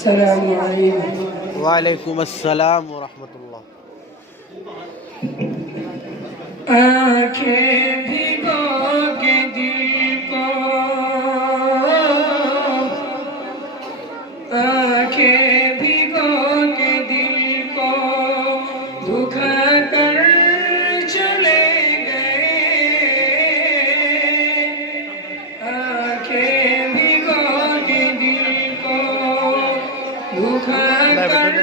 अस्सलामु अलैकुम। वालेकुम अस्सलाम व रहमतुल्लाह। आँखें भिगो के दिल को, आँखें भिगो के दिल को दुखा कर चले गए। आँखें भिगो के दिल को दुखा कर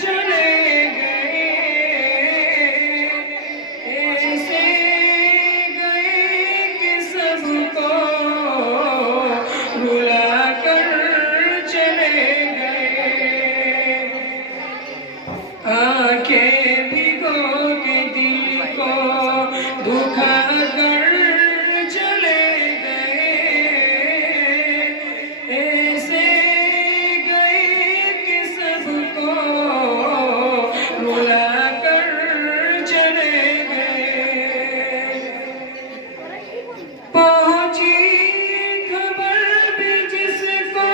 चले गए। ऐसे गए कि सबको रुला कर चले गए। आंखें भिगो के दिल को दुखा कर चले गए। ऐसे गए कि सबको रुला कर चले गए। पहुंची खबर भी जिसको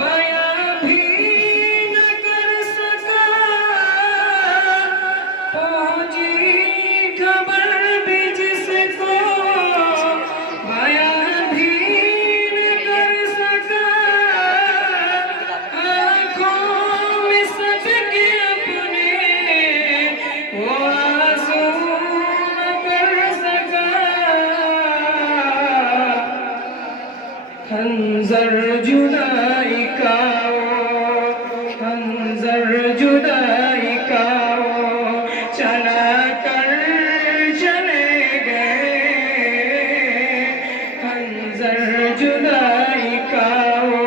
बयां भी न कर सका। पहुंची खबर भी जिसको बयां भी न कर सका। आँखों में सबके अपने वो आंसू न कर सका। खंजर जुदाई का वो, खंजर जुदाई का वो चला कर चले गए। खंजर जुदाई का वो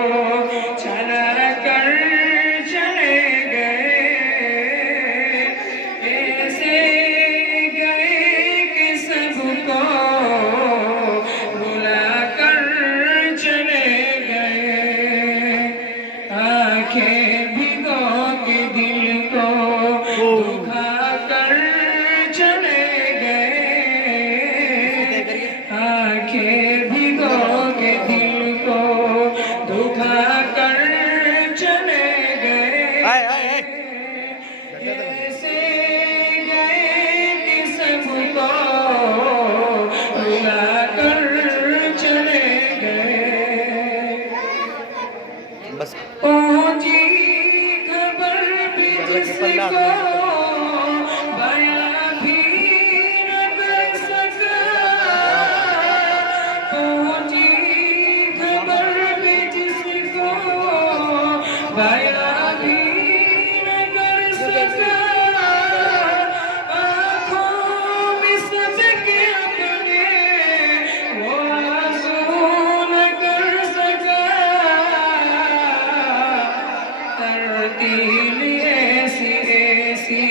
चला कर चले गए। ऐसे गए कि सबको रुला कर चले गए। आंखें भिगो के दिल को दुखा कर चले गए। आंखें भिगो के दिल को दुखा कर चले गए। ऐसे गए कि सबको रुला कर चले गए। बस पहुंची खबर भी जिसको बयां भी न कर सका। पहुंची खबर भी जिसको बयां भी न कर सका। आँखों में सबके अपने वो आंसू न कर सका। तरतील ऐसी ऐसी,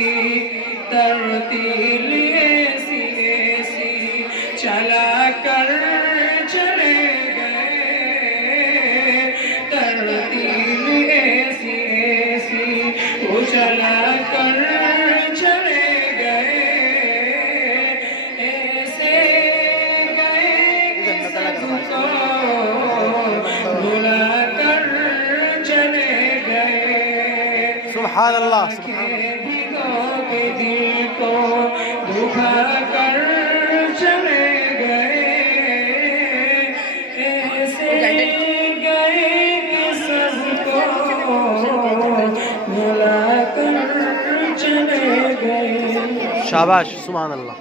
तरतील ऐसी ऐसी चला कर चले गए। तरतील ऐसी ऐसी वो चला कर चले गए। ऐसे गए कि सबको रुला कर चले गए। सुभान अल्लाह। आंखें भिगो के दिल को दुखा कर चले गए। ऐसे गए कि सबको रुला कर चले गए। शाबाश, सुभान अल्लाह।